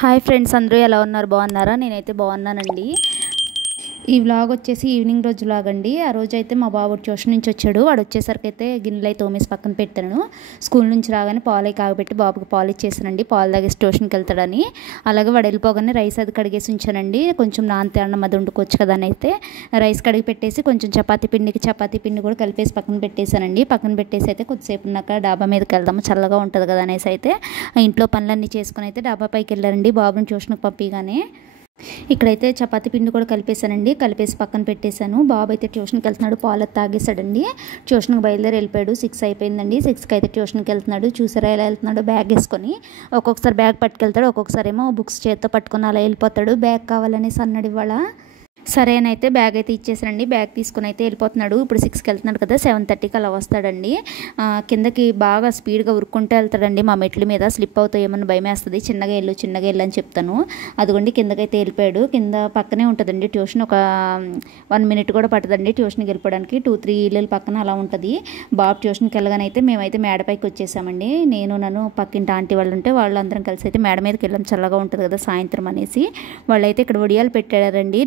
Hi friends, అందరూ ఎలా ఉన్నారు? బాగున్నారా? నేనైతే బాగున్నానండి. ఈ వ్లాగ్ వచ్చేసి ఈవినింగ్ రోజు వ్లాగ్ అండి. ఆ రోజు అయితే మా బాబు ట్యూషన్ నుంచి వచ్చాడు. వాడు వచ్చేసరికి అయితే గిన్నెలు అయితే తోమేసి పక్కన పెట్టాను. స్కూల్ నుంచి రాగానే పాలు కాగబెట్టి బాబుకి పాలు ఇచ్చేసానండి. పాలు తాగేసి ట్యూషన్కి వెళ్తాడని. అలాగే వాడు వెళ్ళిపోగానే రైస్ అది కడిగేసి ఉంచానండి. కొంచెం నాంతే అన్నం అది వండుకోవచ్చు కదా అని అయితే రైస్ కడిగి పెట్టేసి కొంచెం చపాతీ పిండి కూడా కలిపేసి పక్కన పెట్టేశానండి. పక్కన పెట్టేసి అయితే కొద్దిసేపు ఉన్నాక డాబా మీదకి వెళ్దాము, చల్లగా ఉంటుంది కదా అనేసి అయితే ఇంట్లో పనులన్నీ చేసుకుని అయితే డాబా పైకి వెళ్ళారండి బాబుని ట్యూషన్కి పంపిగానే. ఇక్కడైతే చపాతీ పిండి కూడా కలిపేశానండి. కలిపేసి పక్కన పెట్టేశాను. బాబు అయితే ట్యూషన్కి వెళ్తున్నాడు. పాలు తాగేశాడండి. ట్యూషన్కి బయలుదేరి వెళ్ళిపోయాడు. 6 అయిపోయిందండి. 6కి అయితే ట్యూషన్కి వెళ్తున్నాడు. చూసారా ఎలా వెళ్తున్నాడు? బ్యాగ్ వేసుకొని. ఒక్కొక్కసారి బ్యాగ్ పట్టుకెళ్తాడు, ఒక్కొక్కసారి ఏమో బుక్స్ చేత్తో పట్టుకొని అలా వెళ్ళిపోతాడు. బ్యాగ్ కావాలనేసి అన్నాడు ఇవాళ. సరేనైతే బ్యాగ్ అయితే ఇచ్చేసానండి. బ్యాగ్ తీసుకుని అయితే వెళ్ళిపోతున్నాడు. ఇప్పుడు 6కి వెళ్తున్నాడు కదా, 7:30కి అలా వస్తాడండి. కిందకి బాగా స్పీడ్గా ఉరుక్కుంటూ వెళ్తాడండి. మా మెట్ల మీద స్లిప్ అవుతాయేమని భయం వేస్తుంది. చిన్నగా వెళ్ళు అని చెప్తాను. అదిగోండి కిందకైతే వెళ్ళిపోయాడు. కింద పక్కనే ఉంటుందండి ట్యూషన్. ఒక 1 మినిట్ కూడా పట్టదండి ట్యూషన్కి వెళ్ళిపోవడానికి. 2-3 ఇళ్ళ పక్కన అలా ఉంటుంది. బాబు ట్యూషన్కి వెళ్ళగానే అయితే మేమైతే మేడపైకి వచ్చేసామండి. నన్ను పక్కింటి ఆంటీ వాళ్ళు ఉంటే వాళ్ళందరం కలిసి అయితే మేడ మీదకి వెళ్ళాం. చల్లగా ఉంటుంది కదా సాయంత్రం అనేసి. వాళ్ళైతే ఇక్కడ వడియాలు పెట్టారండి.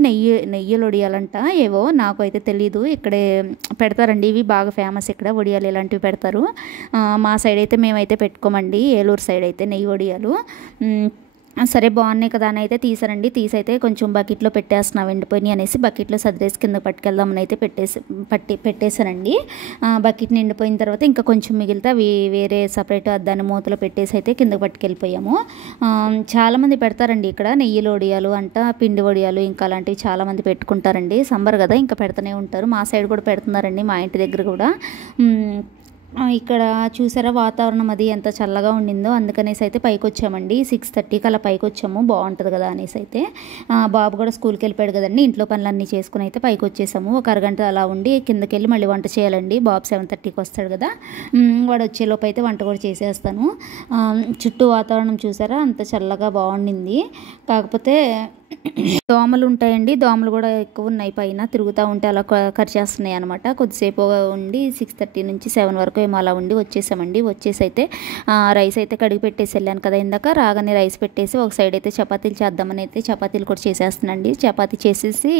నెయ్యిలు వడియాలంట ఏవో, నాకు అయితే తెలీదు. ఇక్కడే పెడతారండి, ఇవి బాగా ఫేమస్ ఇక్కడ వడియాలు ఇలాంటివి పెడతారు. మా సైడ్ అయితే మేమైతే పెట్టుకోమండి. ఏలూరు సైడ్ అయితే నెయ్యి వడియాలు. సరే బాగున్నాయి కదా అని అయితే తీసారండి. తీసైతే కొంచెం బకెట్లో పెట్టేస్తున్నాం, ఎండిపోయినాయి అనేసి బకెట్లో సదిరేసి కింద పట్టుకెళ్దామని అయితే పెట్టేశానండి. బకెట్ నిండిపోయిన తర్వాత ఇంకా కొంచెం మిగిలితే అవి వేరే సపరేట్ దాని మూతలో పెట్టేసి అయితే కిందకి పట్టుకెళ్ళిపోయాము. చాలామంది పెడతారండి ఇక్కడ నెయ్యిలు వడియాలు అంట, పిండి వడియాలు ఇంకా అలాంటివి చాలామంది పెట్టుకుంటారండి. సమ్మర్ కదా ఇంకా పెడుతూనే ఉంటారు. మా సైడ్ కూడా పెడుతున్నారండి, మా ఇంటి దగ్గర కూడా. ఇక్కడ చూసారా వాతావరణం అది ఎంత చల్లగా ఉండిందో. అందుకనేసి అయితే పైకి వచ్చామండి. 6:30కి అలా పైకి వచ్చాము, బాగుంటుంది కదా అనేసి అయితే. బాబు కూడా స్కూల్కి వెళ్ళిపోయాడు కదండి. ఇంట్లో పనులన్నీ చేసుకుని అయితే పైకి వచ్చేసాము. ఒక అరగంట అలా ఉండి కిందకి వెళ్ళి మళ్ళీ వంట చేయాలండి. బాబు 7:30కి వస్తాడు కదా, వాడు వచ్చేలోపు అయితే వంట కూడా చేసేస్తాను. చుట్టూ వాతావరణం చూసారా అంత చల్లగా బాగుండింది. కాకపోతే దోమలు ఉంటాయండి. దోమలు కూడా ఎక్కువ ఉన్నాయి, పైన తిరుగుతూ ఉంటే అలా కరిచేస్తున్నాయి అనమాట. కొద్దిసేపు ఉండి 6:30 నుంచి 7 వరకు ఏమో అలా ఉండి వచ్చేసామండి. వచ్చేసి అయితే రైస్ అయితే కడిగి పెట్టేసి వెళ్ళాను కదా ఇందాక. రాగానే రైస్ పెట్టేసి ఒక సైడ్ అయితే చపాతీలు చేద్దామని అయితే చపాతీలు కూడా చేసేస్తున్నాండి. చపాతీ చేసేసి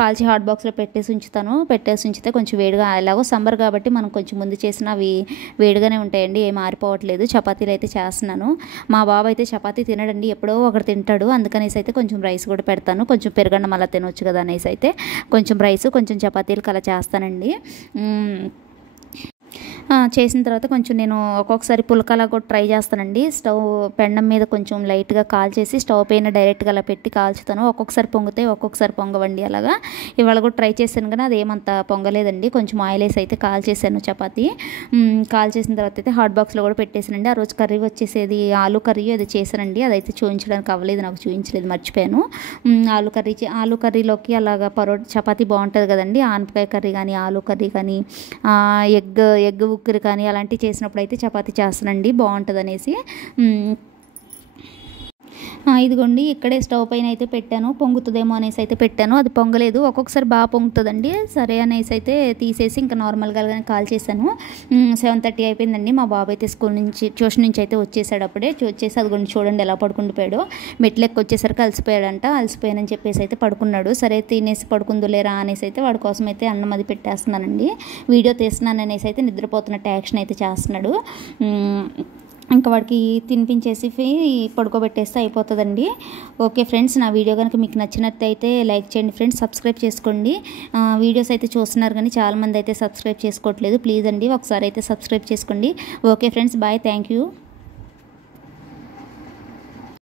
కాల్చి హాట్ బాక్స్లో పెట్టేసి ఉంచితే కొంచెం వేడిగా, ఎలాగో సమ్మర్ కాబట్టి మనం కొంచెం ముందు చేసిన అవి వేడిగానే ఉంటాయండి, ఏం ఆరిపోవట్లేదు. చపాతీలు అయితే చేస్తున్నాను. మా బాబు అయితే చపాతీ తినడండి, ఎప్పుడో ఒకటి తింటాడు. అందుకనేసి అయితే కొంచెం రైస్ కూడా పెడతాను. కొంచెం పెరగడం అలా తినొచ్చు కదా అనేసి అయితే కొంచెం రైస్ కొంచెం చపాతీలు అలా చేస్తానండి. చేసిన తర్వాత కొంచెం నేను ఒక్కొక్కసారి పులకలా కూడా ట్రై చేస్తానండి. స్టవ్ పెండం మీద కొంచెం లైట్గా కాల్చేసి స్టవ్ పైన డైరెక్ట్గా అలా పెట్టి కాల్చుతాను. ఒక్కొక్కసారి పొంగుతాయి, ఒక్కొక్కసారి పొంగవండి. అలాగా ఇవాళ కూడా ట్రై చేశాను కానీ అదేమంత పొంగలేదండి. కొంచెం ఆయిల్ వేసి అయితే కాల్చేసాను చపాతీ. కాల్చేసిన తర్వాత అయితే హాట్ బాక్స్లో కూడా పెట్టేసానండి. ఆ రోజు కర్రీ వచ్చేసేది ఆలు కర్రీ అది చేశానండి. అదైతే చూపించడానికి అవ్వలేదు, నాకు చూపించలేదు, మర్చిపోయాను. ఆలు కర్రీలోకి అలాగా చపాతీ బాగుంటుంది కదండి. ఆనపకాయ కర్రీ కానీ ఆలు కర్రీ కానీ ఎగ్ ఉక్కిరి కానీ అలాంటివి చేసినప్పుడు అయితే చపాతీ చేస్తానండి, బాగుంటుంది అనేసి. ఇదిగోండి ఇక్కడే స్టవ్ పైన అయితే పెట్టాను. పొంగుతుందేమో అనేసి అయితే పెట్టాను, అది పొంగలేదు. ఒక్కొక్కసారి బాగా పొంగుతుందండి. సరే అనేసి అయితే తీసేసి ఇంకా నార్మల్గా కాల్ చేశాను. 7:30 అయిపోయిందండి. మా బాబు అయితే ట్యూషన్ నుంచి అయితే వచ్చేసాడు. అప్పుడే వచ్చేసి అదిగోండి చూడండి ఎలా పడుకుండిపోయాడు. మెట్లెక్కి వచ్చేసరికి అలసిపోయానని చెప్పేసి అయితే పడుకున్నాడు. సరే తినేసి పడుకుందులేరా అనేసి అయితే వాడి కోసం అయితే అన్నం అది పెట్టేస్తున్నానండి. వీడియో తీస్తున్నాను అనేసి అయితే నిద్రపోతున్నట్టు యాక్షన్ అయితే చేస్తున్నాడు. ఇంకా వాడికి తినిపించేసి పడుకోబెట్టేస్తే అయిపోతుందండి. ఓకే ఫ్రెండ్స్, నా వీడియో కనుక మీకు నచ్చినట్టయితే లైక్ చేయండి ఫ్రెండ్స్, సబ్స్క్రైబ్ చేసుకోండి. వీడియోస్ అయితే చూస్తున్నారు కానీ చాలామంది అయితే సబ్స్క్రైబ్ చేసుకోవట్లేదు. ప్లీజ్ అండి ఒకసారి అయితే సబ్స్క్రైబ్ చేసుకోండి. Okay friends, bye, thank you.